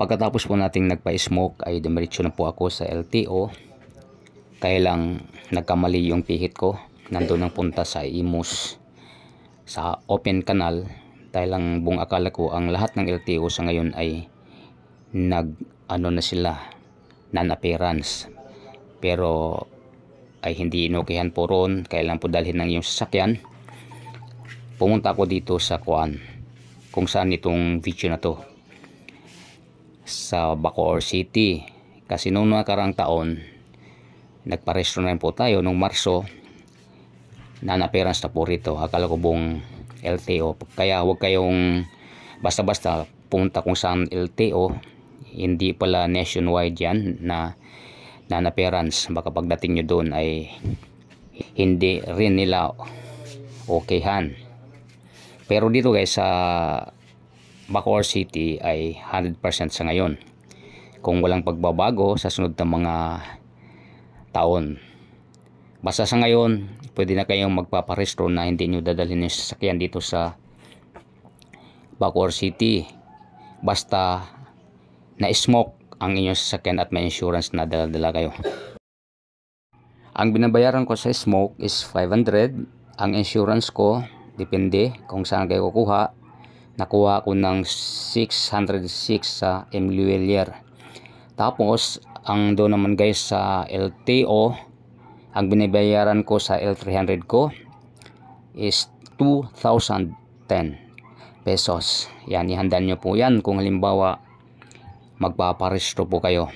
Pagkatapos po nating nagpa-smoke ay dumiretso na po ako sa LTO. Kaya lang nagkamali yung pihit ko. Nandun ang punta sa Imus sa open canal. Dahil lang buong akala ko ang lahat ng LTO sa ngayon ay na sila non-appearance. Pero ay hindi inokihan po ron. Kaya lang po dalhin ng yung sasakyan. Pumunta ako dito sa kung saan itong video na to, sa Bacoor City. Kasi noong nakaraang taon nagparehistro na rin po tayo nung Marso, non-appearance na po rito. Akala ko buong LTO. Kaya huwag kayong basta-basta pumunta kung saan LTO. Hindi pala nationwide yan na non-appearance. Baka pagdating nyo doon ay hindi rin nila okayhan. Pero dito guys sa Bacoor City ay 100% sa ngayon. Kung walang pagbabago sa sunod na mga taon. Basta sa ngayon, pwede na kayong magpaparehistro na hindi nyo dadalhin yung sasakyan dito sa Bacoor City. Basta na-smoke ang inyong sasakyan at may insurance na dala-dala kayo. Ang binabayaran ko sa smoke is 500. Ang insurance ko, depende kung saan kayo kukuha. Nakuha ko ng 606 sa Emluelier. Tapos ang doon naman guys sa LTO, ang binabayaran ko sa L300 ko is 2,010 pesos. Yan, ihandaan nyo po yan kung halimbawa magpaparehistro po kayo.